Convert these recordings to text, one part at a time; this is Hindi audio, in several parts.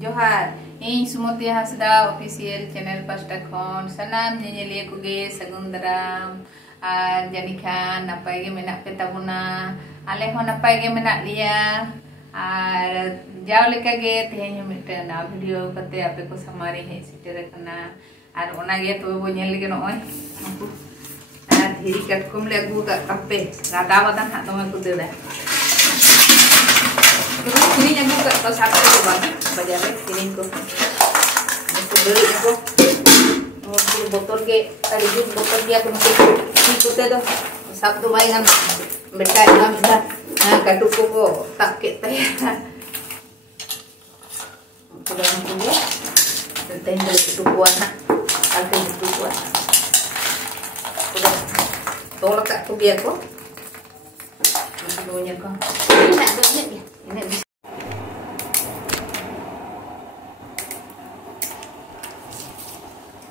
जोहार इन सुमति हासदा ऑफिशियल चैनल पास्टा खन सनाम नेनेलिया कोगे सगुन दाराम और जानी खान नपाय गे मेना पे ताबुना आले हो नपाय गे मेना लिया और जाव लेका गे तेहें मिटन आ वीडियो कते आपे को समारी हे सिटेर कना और ओना गे तो बो नेल गे नय और धीरी कटकुम ले अगु का कपे गादा बदन हा दमे को देदा किरीं अगु का साथे को बाजार में किरीं को बड़ी को और बोतल के अरे जो बोतल दिया को ठीक होते तो सब तो भाई हम बेटा हम इधर काटू को तक के तैयार तो हम को तेंदे तो को ना आके तो को तो लगा तो biar को dulunya ko ini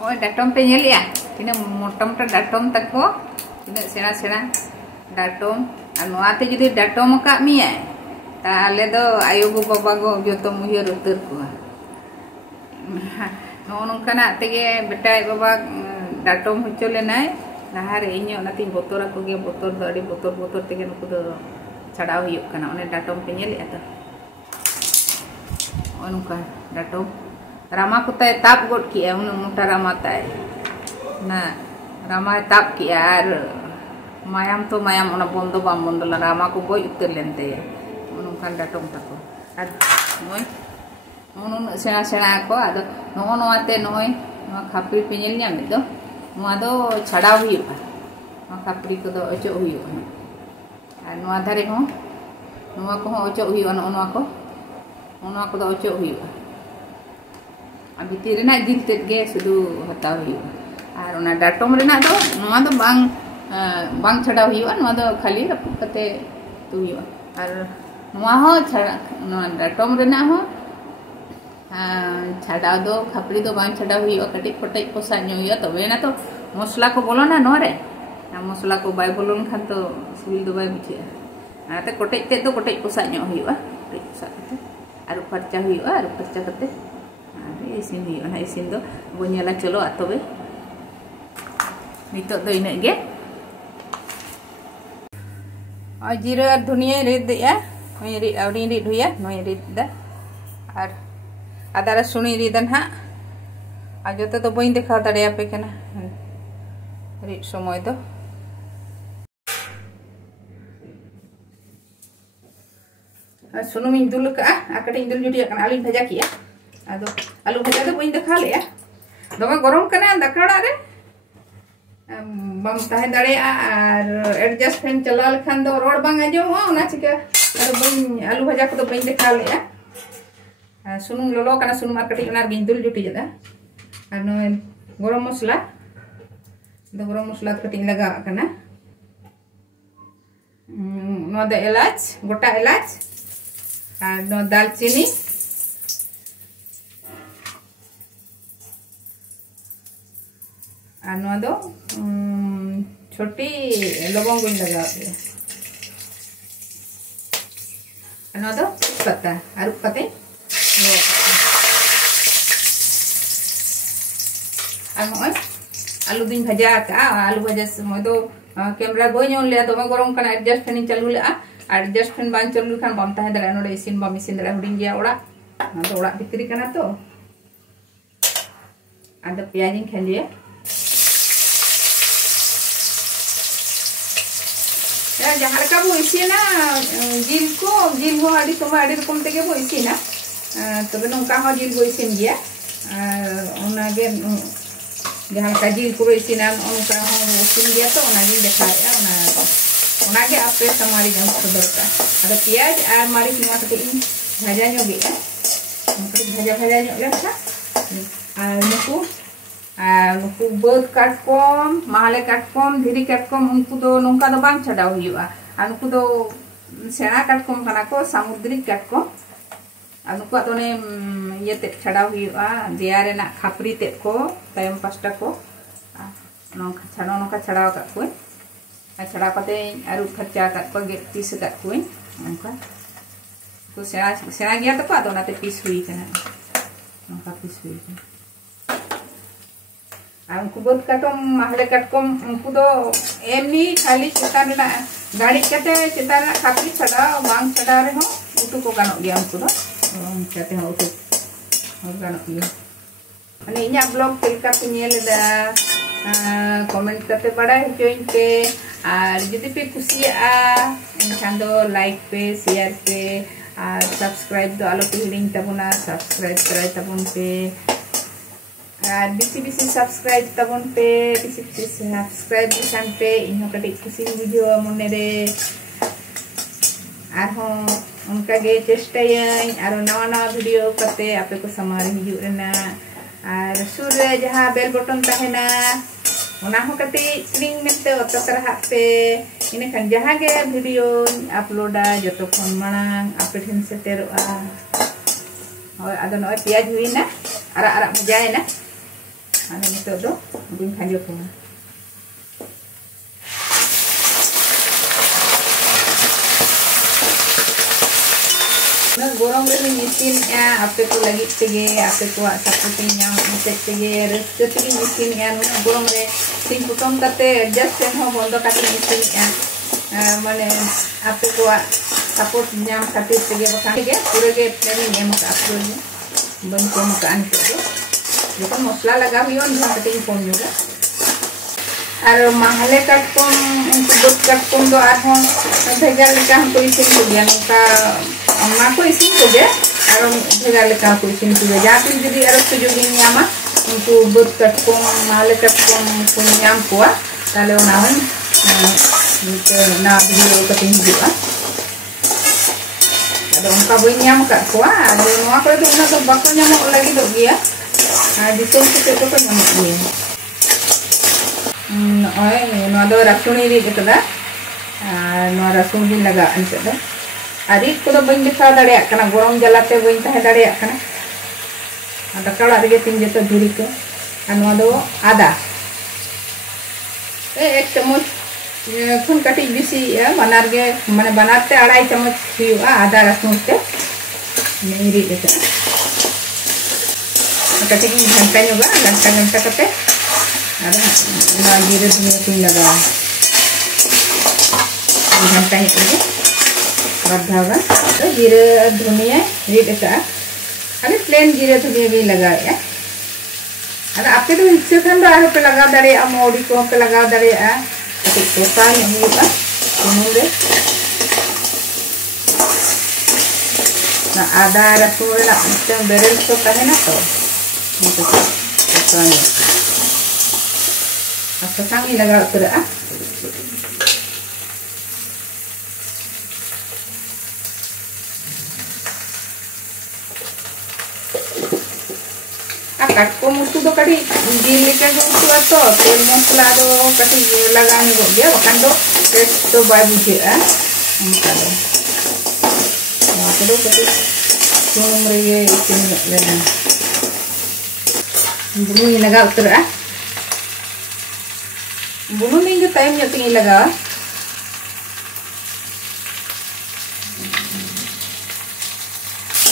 oh datom pe nyel ya tina motom ta datom tako tina sena sena datom anu ate judi datom ka mi ya taale do ayo go baba go joto muhir utur ko no nongkana tege betai baba datom hucole nai lahare inyo nati botor aku ge botor do adi botor tege nuku do chadao huyuk kana one datom pe nyel ya to onka datom Rama kutai tap got kiya un muta rama tai na rama tap kiya ar mayam to mayam ona bondo bam bondo la rama ko boy utter lente un kan datom tako ad moy un sena sena ko ado no ate noy no khapri pinyel nyam do no ado chadaw huyuk no khapri ko do ojo huyuk ar no adhare ho no ko ojo huyuk ono ko do ojo huyuk अभी तेरे ना जिल तेज गे सुदु हताव हुई और उना डाटोम रेना दो नवा दो बांग छड़ा हुई नवा दो खाली रपु कते तु हुई और नवा हो छड़ा नवा डाटोम रेना हो छड़ा दो खपड़ी दो बांग छड़ा हुई कटी पटई पोसा न्यो हुई तबे ना तो मसला को बोलो ना नोरे मसला को बाय बोलोन खान तो सिबिल दो बाय बुझे आते कोटई ते तो कोटई पोसा न्यो हुई कोटई पोसा कते और फरचा हुई और फरचा कते इसिन हुई ना इसिन दो बोनेला चलो आतबे नितो दो इने गे और जीरा और धनिया रिद दिया नय रिद आवडी रिद हुया नय रिद दा और आदा रसुन रिदन हा आ जते तो बई देखा दड़े आपे कना रिद समय दो सुनुम इन दुल का आकटे इन दुल जुटिया कना आलू भजा किया आदो आलू भजा दो बई देखा ले दमे गरम कना दकाड़ा रे बम ताहे दड़े और एडजस्ट फैन चला लखान दो रोड बांग आजो ओना चिका आरो बई आलू भजा को दो बई देखा ले सुनुम लोलो कना सुनुम आकटी ओना गिंदुल जुटी जदा और नो गरम मसला कटी लगा कना नो दे इलाच गोटा इलाच और नो दालचीनी और नो दो छोटी लवंग को लगा और नो दो पत्ता और पत्ते और नय आलू दिन भजा का आलू भजा समय दो कैमरा गोई नो ले दमे गरम कना एडजस्ट फैन चालू ले एडजस्ट फैन बान चालू खान बम ताहे दरा नोडे इसिन बम इसिन दरा हुडिंग गया ओड़ा तो ओड़ा भितरी कना तो आदा प्याज इन खालिए जहाँ का बो इसीना जिल हो आड़ी तुम्हें आड़ी रकम तेगे बो इसीना तबे नोंका हो जिल बो इसीन गया ओनागे जहाँ का जिल को इसीना ओनका हो इसीन गया तो ओनागे देखाया ओनागे आपे समारी जम खबर का अदा प्याज और मारी निवा कते इन भाजा नो गया भाजा नो लेखा और नुकु बद काटकम माले काटकम धीरी काटकम उनको दो नोंका दो बांग छड़ा हुआ और नुकु दो सेना काटकम कना को समुद्री काटकम और नुकु तो ने ये ते छड़ा हुआ दिया रे ना खापरी ते को तायम पास्टा को नोंका छड़ा का कोई छड़ा कते आरु खर्चा का को गे पीस का कोई उनका तो सेना गया तो पा तो नाते पीस हुई कना nongka pis उनको बहुत काटम महले काटकम उनको तो एमनी खाली चितान गाड़ी कते चितान खापी छड़ा बांग छड़ा रे हो उटू को गानो गया उनको तो कहते हैं उटू और गानो गया अने इन्या ब्लॉग तेलका पे नेलेदा कमेंट करते बड़ा जोइन पे और यदि पे कुसिया एनखान दो लाइक पे शेयर पे और सब्सक्राइब दो आलो पे हिडिंग तबुना सब्सक्राइब कराय तबुन पे और बिसी सब्सक्राइब तबन पे बिसी सब्सक्राइब दिसान पे इन्हों कटी खुशी बुझो मने रे आरो उनका गे चेष्टायां आरो नवा नवा वीडियो करते आपे को समारे हिजु रेना और सुर रे जहां बेल बटन तहेना ओना हो कटी क्लिक मेते ओतो तरह पे इने खान जहां गे वीडियो अपलोडा जतो फोन मांग आपे ठिन सेटेरोआ और आदो नय पियाज हुइना आरा आरा मजायना ane nito do bin kanjo ko na gorong re mesin ya ape ko lagi tege ape ko supporting nya metek tege reske tege mesin ya no gorong re sin putom kate adjust ten ho bondo kate mesin ya mane ape ko support nya kate tege bakan ge pure ge planning em ka upload ban ko maka an ko bukan mosla लगा हुई और यहाँ कटिंग फोन juga और महले कटकोम उनको बुत कटकोम दो आठों भेजा लेकर हमको इसीन को गया उनका अम्मा को इसीन को गया और भेजा लेकर हमको इसीन को गया जहाँ पर यदि अरब से जो गिन यामा उनको बुत कटकोम महले कटकोम को याम कुआ ताले उन्हावन ना वीडियो कटिंग juga ada उनका बोई याम कर कुआ ada नवा करे तो उन्हें तो बाको याम lagi दो गया disini kita tu kan nyamuk ni. Nado rasun ini gitu dah. Nado rasun ini laga ansur dah. Adik ko do bain dekha dare kana gorom jalate bain tahe dare kana. Ada kala dige tinje to duri ko. Nado ada. एक चम्मच खून कटी बिसी बनार गे माने बनाते 2.5 चम्मच हुआ आधा रसून ते मेरी देते कटी घंटा juga घंटा कते ada ना जीरे धनिया कुछ लगा घंटा ini बद्धा होगा तो जीरे धनिया रीड का अरे प्लेन जीरे धनिया भी लगाया ada आपके तो इच्छा kan dah पे लगा दरे मोड़ी को पे लगा दरे कटी कोसा नहीं होगा उन्होंने ना आधा रसून ना इतना बेरल तो कहे ना तो Sesang ini lagi kerja. Akak mutu do kadi jili ka mutu ato tel mosla do kadi lagane go dia bakan do taste to bai buje angka do. Nah, kedo kadi sunum rege isin lena. Bulu ini लगा उतर bulu में जो टाइम जाते हैं लगा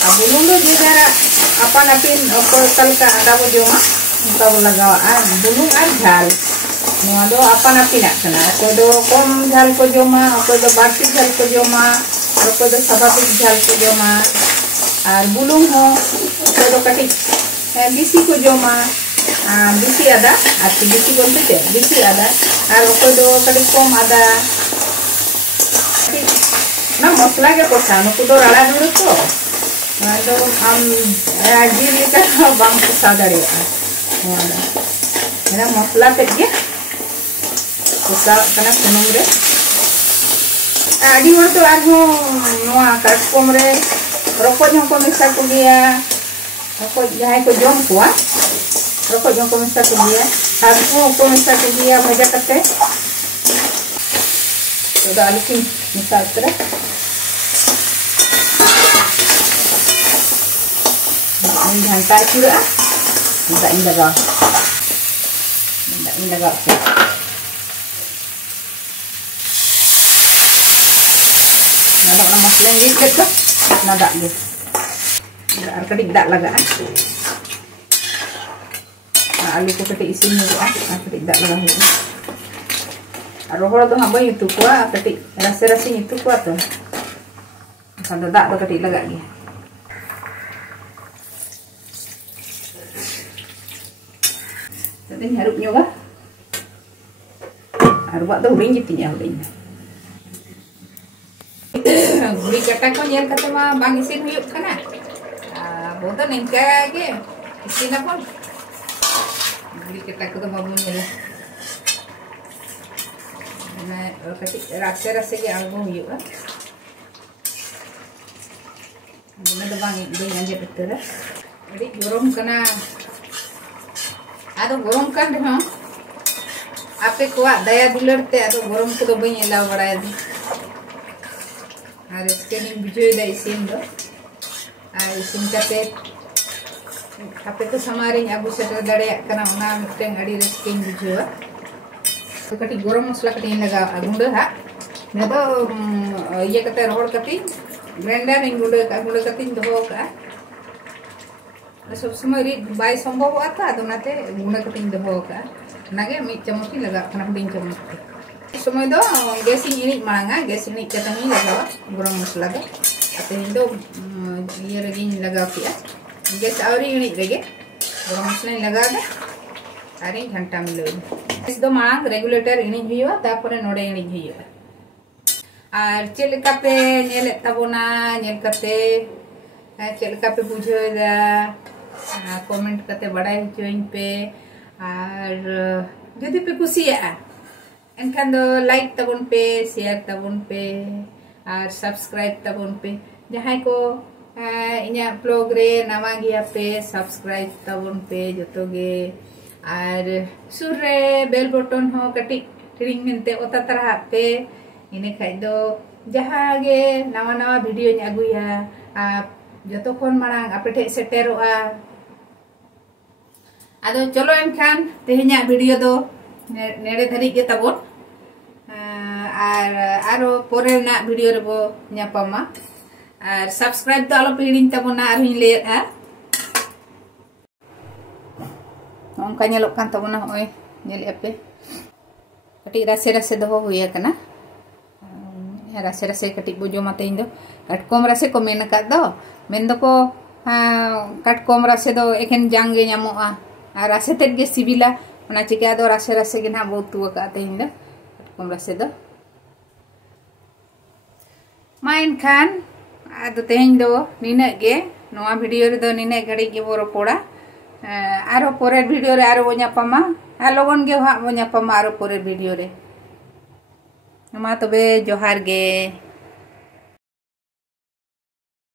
अब bulu लो जे जरा अपन अपन तल का आटा को जो उनका वो लगा bulu आर झाल नोआ दो अपन अपन आकना कोई दो कम झाल को जो मा कोई दो बाटी झाल को जो मा और कोई दो सबाती झाल को जो मा और bulu हो कोई दो कटी बिसी को जो मा बिसी आदा आती बिसी बोलते थे बिसी आदा और कोई दो कड़ी कम आदा ना मसला के कोसा नुकु दो राला दulu तो हम जीर लेकर बांग कोसा दरे मेरा मसला पे ये कोसा करना सुनूं रे आदि वो तो आज हो नोआ काटकोम रे रोको जो को मिसा को गया रोको जहाँ को जोम कुआ रोको जो को मिसा को गया हाथों को मिसा को गया भजा करते तो दाल की मिसा उतरे घंटा पूरा ini lagi nada nama selain gitu nada gitu ada kedik dak laga आलू को कटे इसिन हुआ कटे दाग लगा हुआ रोहड़ दो हाँ बी उतु को कटे रासे रासे उतु को तो खान दाग तो कटे लगा गया तदी हारुप नयोगा हारुप दो हुडिंग जितिnya हुडिंग गुड़ी कटा को nyel kata mah bang isin huyuk kana bodo ningka ge isin apa Gudi कटा को तो बाबू nyel na kati rase rase ge algo huyuk dina do bang do nanje betul jadi gorong kana ado gorong kan deh ape kuat daya dular te ado gorong ko do bani ela badaya di और इसके लिए बिजोई दा इसिन दो और इसिन कते आपे तो समारे अबु सेटर दड़े कना उना मिटeng अड़ी रेस्किंग बिजोआ तो कटी गरम मसला कटी लगा गुंडा हा ने तो ये कते रोड कटी ग्राइंडर इन गुंडा कटी दो का सब समय री बाय संभव आता तो नाते गुंडा कटी दो का नागे मी चम्मच लगा कना बिन चम्मच समय दो गैस इनिक मांगा गैस इनिक कतमी लगावा गरम मसला दो अते दो ये रगिन लगा पिया गैस आवरी इनिक रेगे गरम मसला लगा दे आरी घंटा मिलो इस दो मांग रेगुलेटर इनिक हुआ तापरे नोडे इनिक हुआ और चेलका पे नेल तबोना नेल कते चेलका पे बुझेदा कमेंट कते बड़ाई होइन पे और जदि पे कुसिया एनखान दो लाइक तबन पे शेयर तबन पे और सब्सक्राइब तबन पे जहां को इना ब्लॉग रे नवा गया पे सब्सक्राइब तबन पे जतो गे और सुर रे बेल बटन हो कटी ट्रिंग मिनते ओता तरह पे इने खाइ दो जहां गे नवा नवा वीडियो नी अगुया आप जतो कोन मांग आपे ठे सेटेरोआ आदो चलो एनखान तेहन्या वीडियो दो नेड़े धरी के तबन और आरो पोरे ना वीडियो रे बो न्यापामा और सब्सक्राइब तो आलो पे हिडिंग तबना आर हिन ले onka nyelok kan tबना होय नेल एपे कटी रासे रासे दो होया कना रासे रासे कटी बो जोमा तेइन दो कटकोम रासे को मेन का दो मेन दो को कटकोम रासे दो एकेन जांग गे ᱧᱟᱢᱚᱜᱼᱟ और रासे तेद गे सिबिला ओना चिका दो रासे रासे गे ना बो तुवा का तेइन दो कटकोम रासे दो माइन खान आदो तेइन दो निने गे नोआ वीडियो रे दो निने घड़ी गे बो रोपोड़ा आरो पोरे वीडियो रे आरो बो ᱧᱟᱯᱟᱢᱟ लोगन गे हा बो ᱧᱟᱯᱟᱢᱟ आरो पोरे वीडियो रे मा तबे जोहार गे।